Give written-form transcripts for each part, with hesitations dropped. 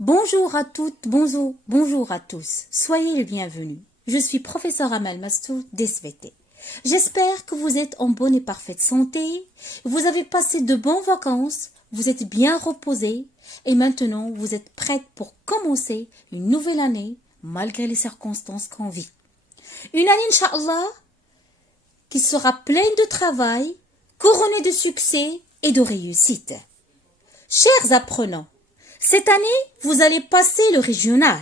Bonjour à toutes, bonjour à tous. Soyez les bienvenus. Je suis professeur Amal Mastou d'SVT. J'espère que vous êtes en bonne et parfaite santé. Vous avez passé de bonnes vacances, vous êtes bien reposés et maintenant vous êtes prêtes pour commencer une nouvelle année malgré les circonstances qu'on vit. Une année, Inch'Allah, qui sera pleine de travail, couronnée de succès et de réussite. Chers apprenants, cette année, vous allez passer le régional.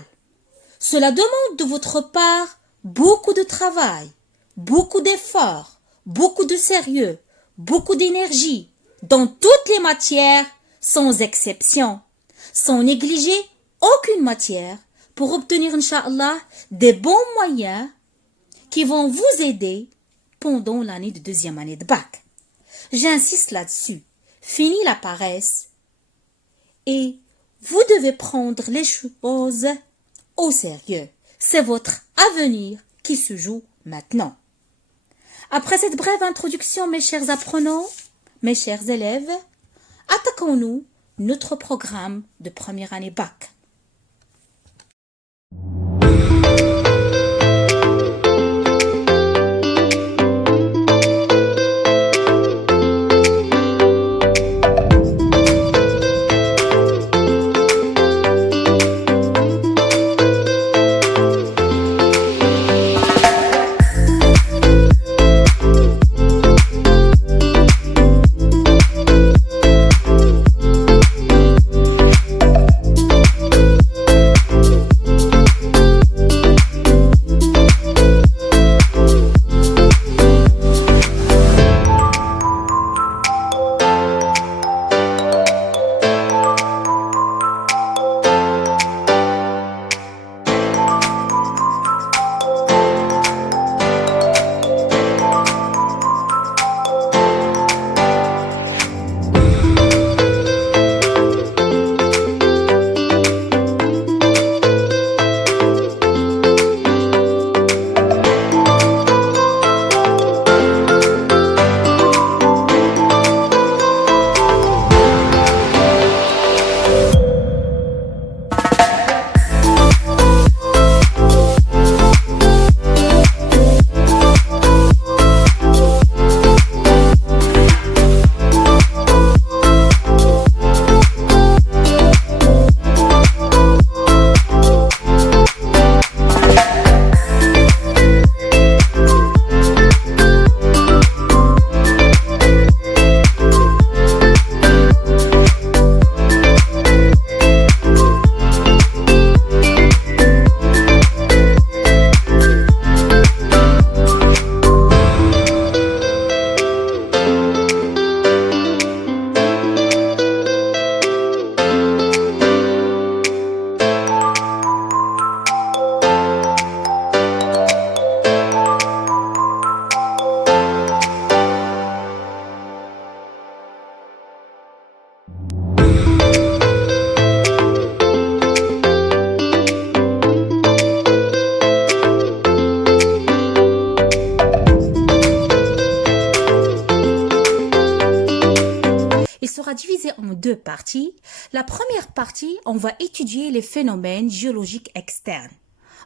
Cela demande de votre part beaucoup de travail, beaucoup d'efforts, beaucoup de sérieux, beaucoup d'énergie, dans toutes les matières, sans exception, sans négliger aucune matière pour obtenir, Inch'Allah, des bons moyens qui vont vous aider pendant l'année de deuxième année de bac. J'insiste là-dessus. Fini la paresse et vous devez prendre les choses au sérieux. C'est votre avenir qui se joue maintenant. Après cette brève introduction, mes chers apprenants, mes chers élèves, attaquons-nous notre programme de première année bac. Il sera divisé en deux parties. La première partie, on va étudier les phénomènes géologiques externes.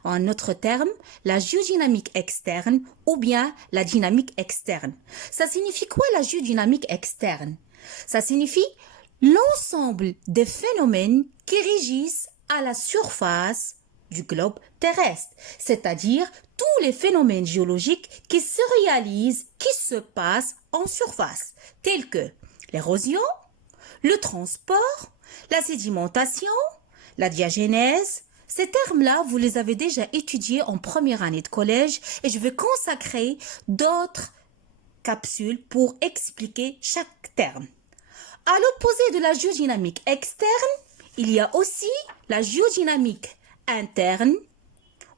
En autre terme, la géodynamique externe ou bien la dynamique externe. Ça signifie quoi la géodynamique externe? Ça signifie l'ensemble des phénomènes qui régissent à la surface du globe terrestre, c'est-à-dire tous les phénomènes géologiques qui se réalisent, qui se passent en surface, tels que l'érosion, le transport, la sédimentation, la diagénèse. Ces termes-là, vous les avez déjà étudiés en première année de collège et je vais consacrer d'autres capsules pour expliquer chaque terme. À l'opposé de la géodynamique externe, il y a aussi la géodynamique interne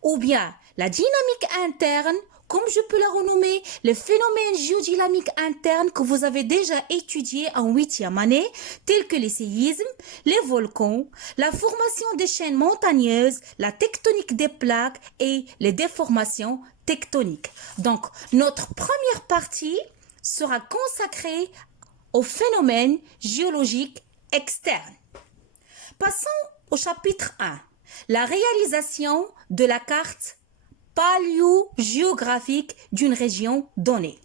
ou bien la dynamique interne, comme je peux la renommer, les phénomènes géodynamiques internes que vous avez déjà étudiés en 8e année, tels que les séismes, les volcans, la formation des chaînes montagneuses, la tectonique des plaques et les déformations tectoniques. Donc, notre première partie sera consacrée aux phénomènes géologiques externes. Passons au chapitre 1, la réalisation de la carte paléogéographique d'une région donnée.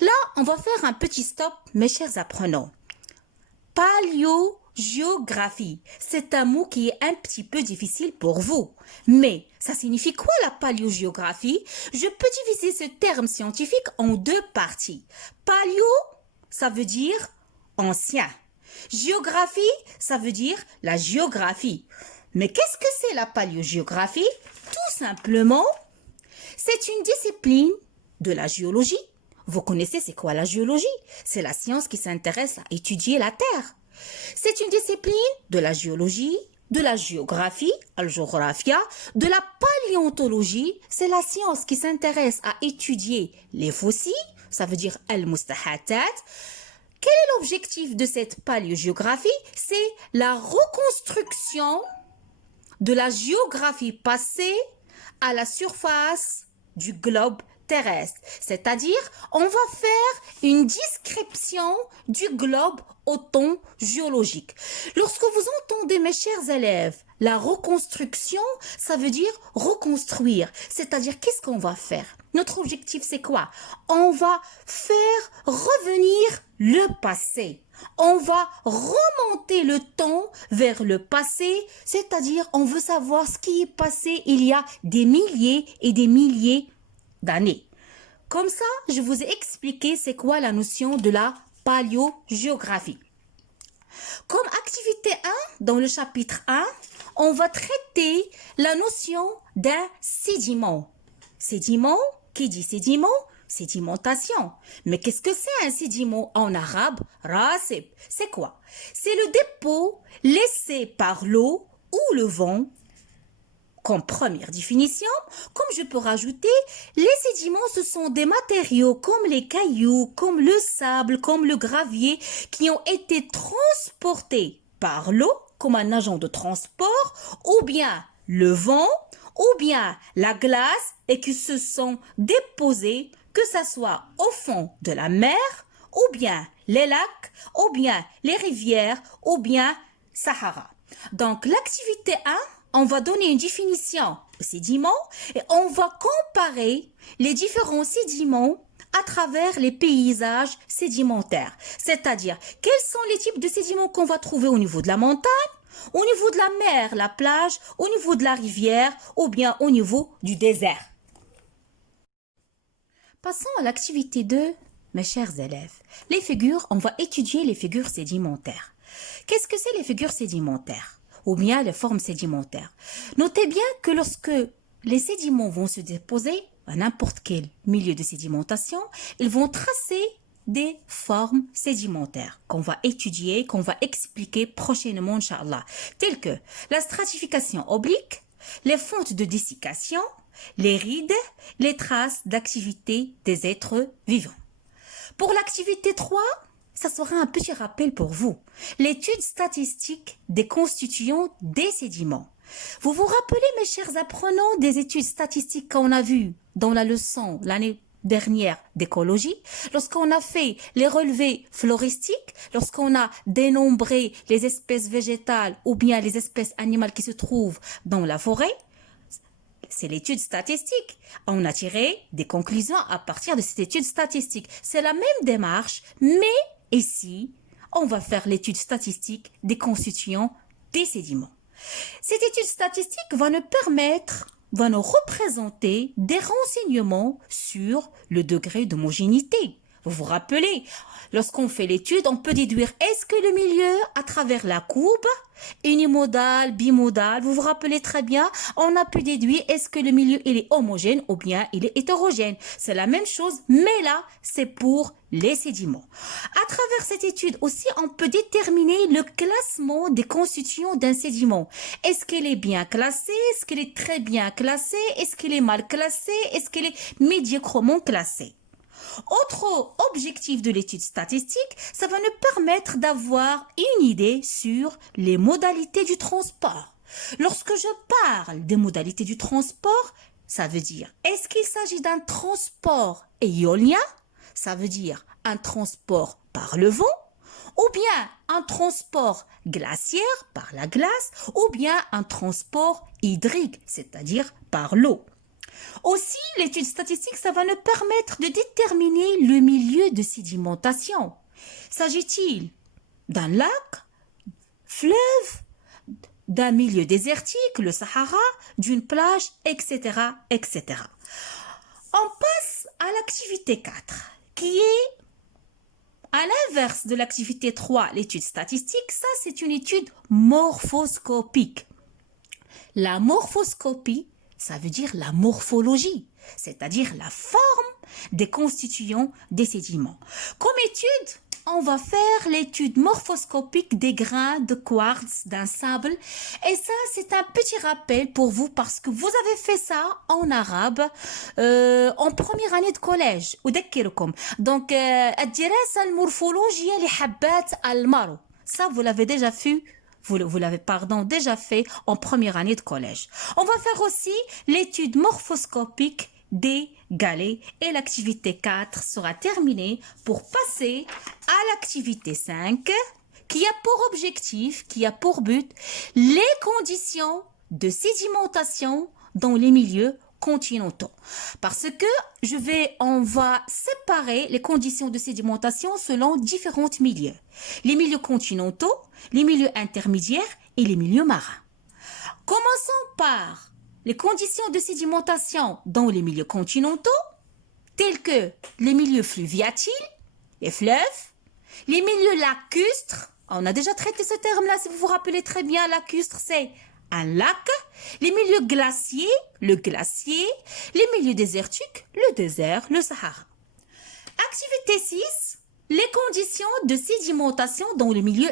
Là, on va faire un petit stop, mes chers apprenants. Paléogéographie, c'est un mot qui est un petit peu difficile pour vous. Mais ça signifie quoi la paléogéographie? Je peux diviser ce terme scientifique en deux parties. Paléo, ça veut dire ancien. Géographie, ça veut dire la géographie. Mais qu'est-ce que c'est la paléogéographie? Tout simplement, c'est une discipline de la géologie. Vous connaissez c'est quoi la géologie? C'est la science qui s'intéresse à étudier la Terre. C'est une discipline de la géologie, de la géographie, al-géographia, de la paléontologie. C'est la science qui s'intéresse à étudier les fossiles, ça veut dire al-mustahatat. Quel est l'objectif de cette paléogéographie? C'est la reconstruction de la géographie passée à la surface du globe terrestre. C'est-à-dire, on va faire une description du globe au ton géologique. Lorsque vous entendez, mes chers élèves, la reconstruction, ça veut dire reconstruire. C'est-à-dire, qu'est-ce qu'on va faire? Notre objectif, c'est quoi? On va faire revenir le passé. On va remonter le temps vers le passé, c'est-à-dire on veut savoir ce qui est passé il y a des milliers et des milliers d'années. Comme ça, je vous ai expliqué c'est quoi la notion de la paléogéographie. Comme activité 1, dans le chapitre 1, on va traiter la notion d'un sédiment. Sédiment, qui dit sédiment? Sédimentation. Mais qu'est-ce que c'est un sédiment en arabe? Rasib. C'est quoi? C'est le dépôt laissé par l'eau ou le vent. Comme première définition, comme je peux rajouter, les sédiments, ce sont des matériaux comme les cailloux, comme le sable, comme le gravier, qui ont été transportés par l'eau, comme un agent de transport, ou bien le vent, ou bien la glace, et qui se sont déposés, que ce soit au fond de la mer, ou bien les lacs, ou bien les rivières, ou bien Sahara. Donc, l'activité 1, on va donner une définition aux sédiments et on va comparer les différents sédiments à travers les paysages sédimentaires. C'est-à-dire, quels sont les types de sédiments qu'on va trouver au niveau de la montagne, au niveau de la mer, la plage, au niveau de la rivière ou bien au niveau du désert. Passons à l'activité 2, mes chers élèves. Les figures, on va étudier les figures sédimentaires. Qu'est-ce que c'est les figures sédimentaires? Ou bien les formes sédimentaires. Notez bien que lorsque les sédiments vont se déposer à n'importe quel milieu de sédimentation, ils vont tracer des formes sédimentaires qu'on va étudier, qu'on va expliquer prochainement, Inch'Allah, telles que la stratification oblique, les fontes de dessiccation, les rides, les traces d'activité des êtres vivants. Pour l'activité 3, ça sera un petit rappel pour vous. L'étude statistique des constituants des sédiments. Vous vous rappelez, mes chers apprenants, des études statistiques qu'on a vues dans la leçon l'année dernière d'écologie, lorsqu'on a fait les relevés floristiques, lorsqu'on a dénombré les espèces végétales ou bien les espèces animales qui se trouvent dans la forêt. C'est l'étude statistique. On a tiré des conclusions à partir de cette étude statistique. C'est la même démarche, mais ici, on va faire l'étude statistique des constituants des sédiments. Cette étude statistique va nous représenter des renseignements sur le degré d'homogénéité. Vous vous rappelez, lorsqu'on fait l'étude, on peut déduire est-ce que le milieu, à travers la courbe, unimodal, bimodal, vous vous rappelez très bien, on a pu déduire est-ce que le milieu il est homogène ou bien il est hétérogène. C'est la même chose, mais là, c'est pour les sédiments. À travers cette étude aussi, on peut déterminer le classement des constituants d'un sédiment. Est-ce qu'il est bien classé? Est-ce qu'il est très bien classé? Est-ce qu'il est mal classé? Est-ce qu'il est médiocrement classé? Autre objectif de l'étude statistique, ça va nous permettre d'avoir une idée sur les modalités du transport. Lorsque je parle des modalités du transport, ça veut dire, est-ce qu'il s'agit d'un transport éolien? Ça veut dire un transport par le vent ou bien un transport glaciaire par la glace, ou bien un transport hydrique, c'est-à-dire par l'eau. Aussi, l'étude statistique, ça va nous permettre de déterminer le milieu de sédimentation. S'agit-il d'un lac, fleuve, d'un milieu désertique, le Sahara, d'une plage, etc., etc. On passe à l'activité 4, qui est à l'inverse de l'activité 3, l'étude statistique. Ça, c'est une étude morphoscopique. La morphoscopie, ça veut dire la morphologie, c'est-à-dire la forme des constituants des sédiments. Comme étude, on va faire l'étude morphoscopique des grains de quartz d'un sable. Et ça, c'est un petit rappel pour vous parce que vous avez fait ça en arabe en première année de collège. Donc, الدراسة المورفولوجية لحبات المارو. Ça, vous l'avez déjà fait. Vous l'avez, déjà fait en première année de collège. On va faire aussi l'étude morphoscopique des galets et l'activité 4 sera terminée pour passer à l'activité 5 qui a pour objectif, qui a pour but les conditions de sédimentation dans les milieux continentaux. Parce que on va séparer les conditions de sédimentation selon différents milieux. Les milieux continentaux, les milieux intermédiaires et les milieux marins. Commençons par les conditions de sédimentation dans les milieux continentaux, tels que les milieux fluviatiles, les fleuves, les milieux lacustres. On a déjà traité ce terme-là, si vous vous rappelez très bien, lacustre, c'est un lac, les milieux glaciers, le glacier, les milieux désertiques, le désert, le Sahara. Activité 6, les conditions de sédimentation dans le milieu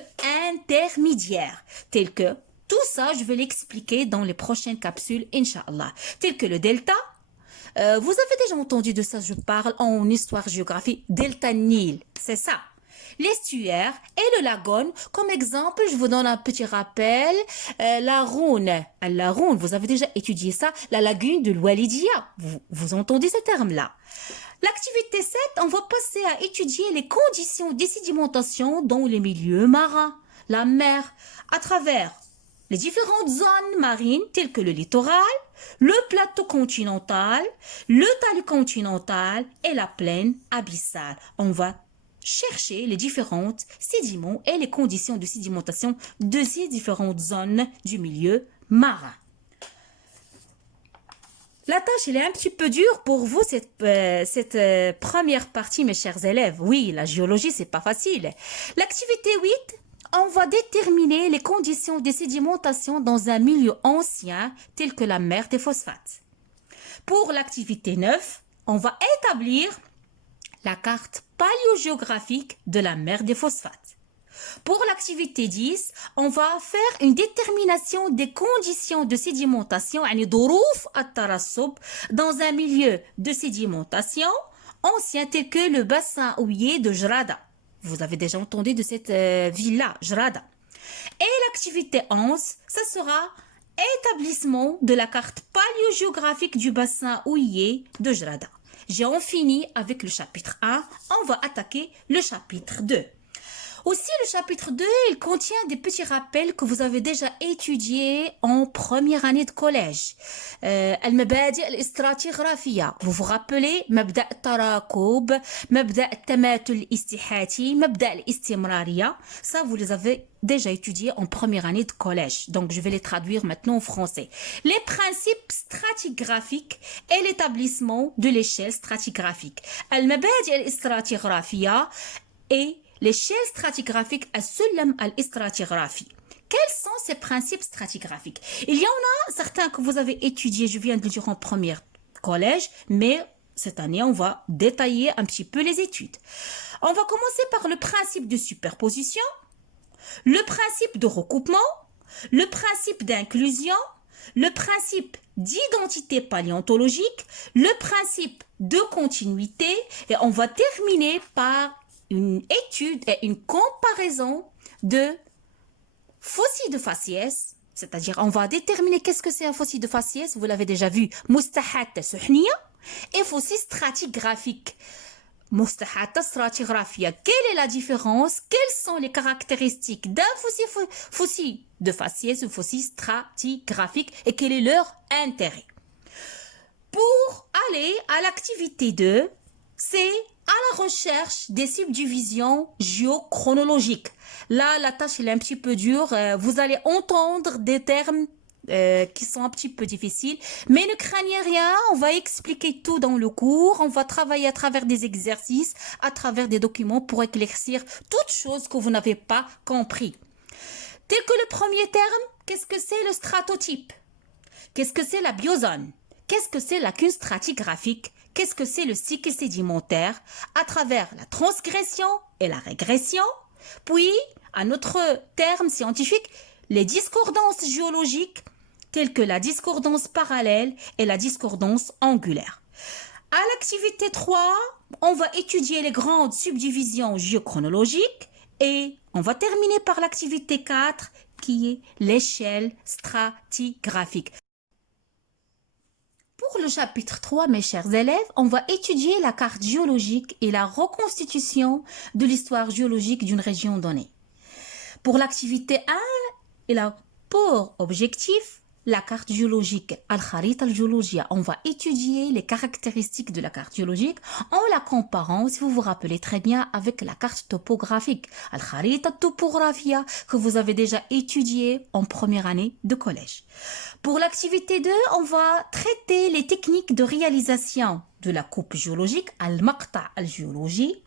intermédiaire, tels que, tout ça, je vais l'expliquer dans les prochaines capsules, Inch'Allah, tels que le delta. Vous avez déjà entendu de ça, je parle en histoire-géographie, delta Nil, c'est ça. L'estuaire et le lagon, comme exemple, je vous donne un petit rappel, la Roune, vous avez déjà étudié ça, la lagune de l'Oualidia, vous entendez ce terme-là. L'activité 7, on va passer à étudier les conditions de sédimentation dans les milieux marins, la mer, à travers les différentes zones marines telles que le littoral, le plateau continental, le talus continental et la plaine abyssale. On va chercher les différents sédiments et les conditions de sédimentation de ces différentes zones du milieu marin. La tâche, elle est un petit peu dure pour vous, cette première partie, mes chers élèves. Oui, la géologie, c'est pas facile. L'activité 8, on va déterminer les conditions de sédimentation dans un milieu ancien, tel que la mer des phosphates. Pour l'activité 9, on va établir la carte paléogéographique de la mer des phosphates. Pour l'activité 10, on va faire une détermination des conditions de sédimentation dans un milieu de sédimentation ancien tel que le bassin houiller de Jrada. Vous avez déjà entendu de cette ville-là, Jrada. Et l'activité 11, ce sera établissement de la carte paléogéographique du bassin houiller de Jrada. J'ai en fini avec le chapitre 1, on va attaquer le chapitre 2. Aussi, le chapitre 2, il contient des petits rappels que vous avez déjà étudiés en première année de collège. المبادئ الاستراتيغرافية. Vous vous rappelez مبدأ التراكب, مبدأ التماثل الاستحاثي, مبدأ الاستمرارية. Ça, vous les avez déjà étudiés en première année de collège. Donc, je vais les traduire maintenant en français. Les principes stratigraphiques et l'établissement de l'échelle stratigraphique. المبادئ الاستراتيغرافية et l'échelle stratigraphique السلم الاستراتيغرافي. Quels sont ces principes stratigraphiques? Il y en a certains que vous avez étudiés, je viens de le dire en première collège, mais cette année, on va détailler un petit peu les études. On va commencer par le principe de superposition, le principe de recoupement, le principe d'inclusion, le principe d'identité paléontologique, le principe de continuité, et on va terminer par une étude et une comparaison de fossiles de faciès, c'est-à-dire on va déterminer qu'est-ce que c'est un fossile de faciès, vous l'avez déjà vu, mustahat suhniya, et fossile stratigraphique. مستحات stratigraphia. Quelle est la différence? Quelles sont les caractéristiques d'un fossile de faciès ou fossile stratigraphique et quel est leur intérêt? Pour aller à l'activité 2, c'est à la recherche des subdivisions géochronologiques. Là, la tâche est un petit peu dure. Vous allez entendre des termes qui sont un petit peu difficiles. Mais ne craignez rien, on va expliquer tout dans le cours. On va travailler à travers des exercices, à travers des documents pour éclaircir toutes choses que vous n'avez pas compris. Tel que le premier terme, qu'est-ce que c'est le stratotype? Qu'est-ce que c'est la biozone? Qu'est-ce que c'est la lacune stratigraphique? Qu'est-ce que c'est le cycle sédimentaire? À travers la transgression et la régression. Puis, un autre terme scientifique, les discordances géologiques, telles que la discordance parallèle et la discordance angulaire. À l'activité 3, on va étudier les grandes subdivisions géochronologiques et on va terminer par l'activité 4 qui est l'échelle stratigraphique. Pour le chapitre 3, mes chers élèves, on va étudier la carte géologique et la reconstitution de l'histoire géologique d'une région donnée. Pour l'activité 1, il a pour objectif la carte géologique, al-kharita al-géologia. On va étudier les caractéristiques de la carte géologique en la comparant, si vous vous rappelez très bien, avec la carte topographique, al-kharita topographia, que vous avez déjà étudié en première année de collège. Pour l'activité 2, on va traiter les techniques de réalisation de la coupe géologique, al-maqta' al-géologie.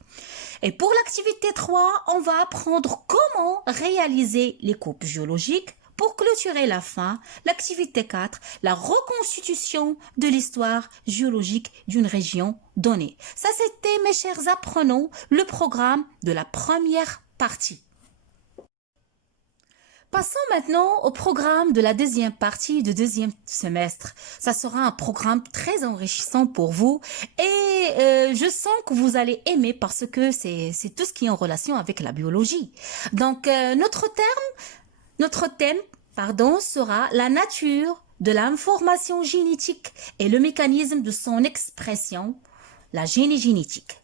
Et pour l'activité 3, on va apprendre comment réaliser les coupes géologiques. Pour clôturer la fin, l'activité 4, la reconstitution de l'histoire géologique d'une région donnée. Ça, c'était, mes chers apprenants, le programme de la première partie. Passons maintenant au programme de la deuxième partie du deuxième semestre. Ça sera un programme très enrichissant pour vous et je sens que vous allez aimer parce que c'est tout ce qui est en relation avec la biologie. Donc, notre thème, sera la nature de l'information génétique et le mécanisme de son expression, la génétique.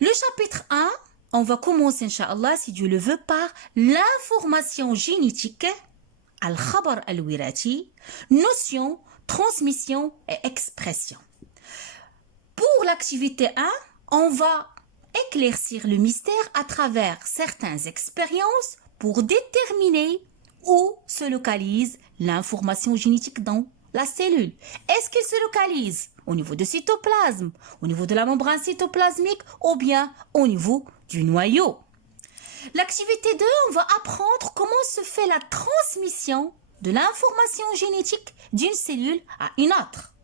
Le chapitre 1, on va commencer, Inch'Allah, si Dieu le veut, par l'information génétique, al-khabar al-wirati, notion, transmission et expression. Pour l'activité 1, on va éclaircir le mystère à travers certaines expériences pour déterminer où se localise l'information génétique dans la cellule. Est-ce qu'elle se localise au niveau du cytoplasme, au niveau de la membrane cytoplasmique ou bien au niveau du noyau? L'activité 2, on va apprendre comment se fait la transmission de l'information génétique d'une cellule à une autre.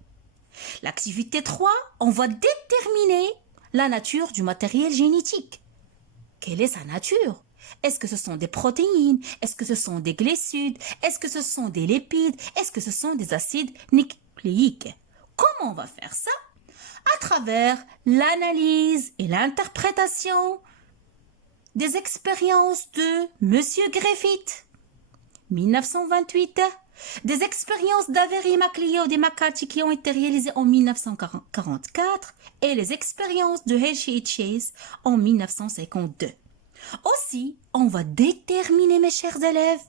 L'activité 3, on va déterminer la nature du matériel génétique. Quelle est sa nature? Est-ce que ce sont des protéines? Est-ce que ce sont des glucides? Est-ce que ce sont des lipides? Est-ce que ce sont des acides nucléiques? Comment on va faire ça? À travers l'analyse et l'interprétation des expériences de Monsieur Griffith, 1928, des expériences d'Avery MacLeod et McCarthy qui ont été réalisées en 1944 et les expériences de Hershey et Chase en 1952. Aussi, on va déterminer, mes chers élèves,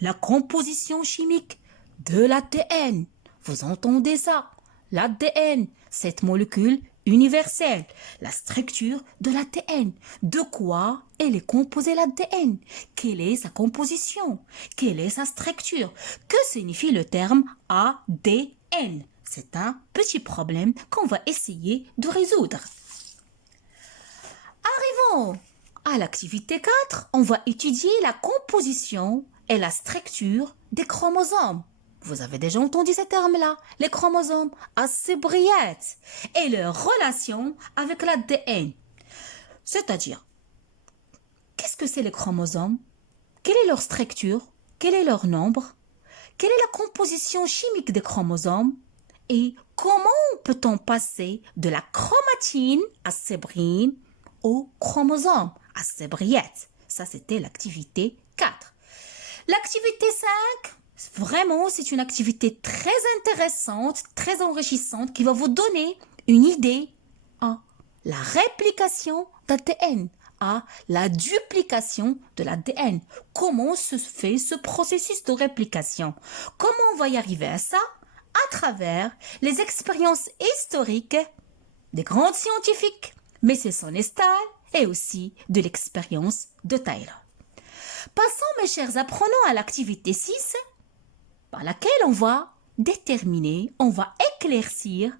la composition chimique de l'ADN. Vous entendez ça? L'ADN, cette molécule universelle, la structure de l'ADN. De quoi elle est composée l'ADN? Quelle est sa composition? Quelle est sa structure? Que signifie le terme ADN? C'est un petit problème qu'on va essayer de résoudre. Arrivons à l'activité 4, on va étudier la composition et la structure des chromosomes. Vous avez déjà entendu ces termes-là, les chromosomes assez brillants et leur relation avec l'ADN. C'est-à-dire, qu'est-ce que c'est les chromosomes? Quelle est leur structure? Quel est leur nombre? Quelle est la composition chimique des chromosomes? Et comment peut-on passer de la chromatine assez brillante au chromosome assez brillante? Ça, c'était l'activité 4. L'activité 5, vraiment, c'est une activité très intéressante, très enrichissante qui va vous donner une idée la réplication d'ADN à la duplication de l'ADN. Comment se fait ce processus de réplication? Comment on va y arriver à ça? À travers les expériences historiques des grands scientifiques, Messé Sonestal, et aussi de l'expérience de Taylor. Passons, mes chers apprenants, à l'activité 6, par laquelle on va déterminer, on va éclaircir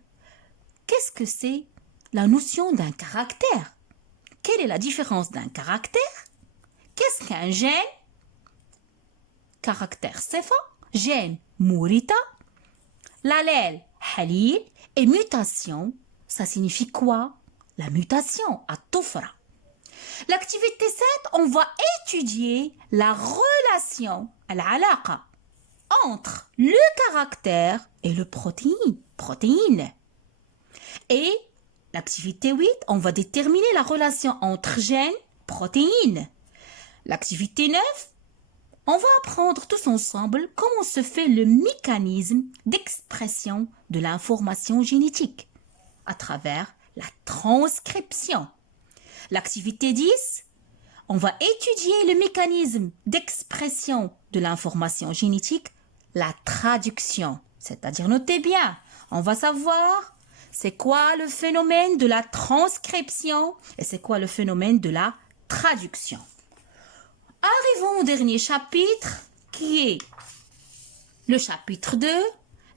qu'est-ce que c'est la notion d'un caractère. Quelle est la différence d'un caractère? Qu'est-ce qu'un gène? Caractère Sefa, gène Mourita, l'allèle Halil et mutation, ça signifie quoi? La mutation à Tofra. L'activité 7, on va étudier la relation, l'alaqa, entre le caractère et le protéine. Et l'activité 8, on va déterminer la relation entre gènes, protéines. L'activité 9, on va apprendre tous ensemble comment se fait le mécanisme d'expression de l'information génétique à travers la transcription. L'activité 10, on va étudier le mécanisme d'expression de l'information génétique, la traduction. C'est-à-dire, notez bien, on va savoir c'est quoi le phénomène de la transcription et c'est quoi le phénomène de la traduction. Arrivons au dernier chapitre qui est le chapitre 2,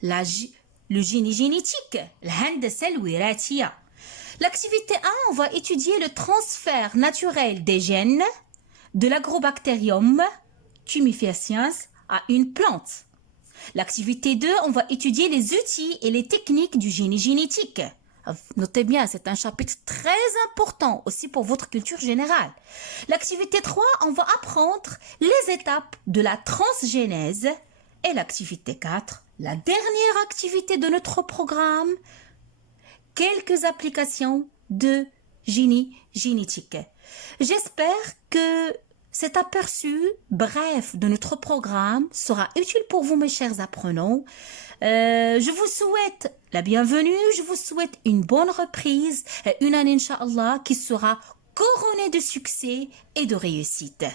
le génie génétique, l'handasa al-wiratiya. L'activité 1, on va étudier le transfert naturel des gènes de l'agrobacterium tumefaciens à une plante. L'activité 2, on va étudier les outils et les techniques du génie génétique. Notez bien, c'est un chapitre très important aussi pour votre culture générale. L'activité 3, on va apprendre les étapes de la transgénèse. Et l'activité 4, la dernière activité de notre programme, quelques applications de génie génétique. J'espère que cet aperçu bref de notre programme sera utile pour vous, mes chers apprenants. Je vous souhaite la bienvenue, je vous souhaite une bonne reprise, une année, Inch'Allah, qui sera couronnée de succès et de réussite.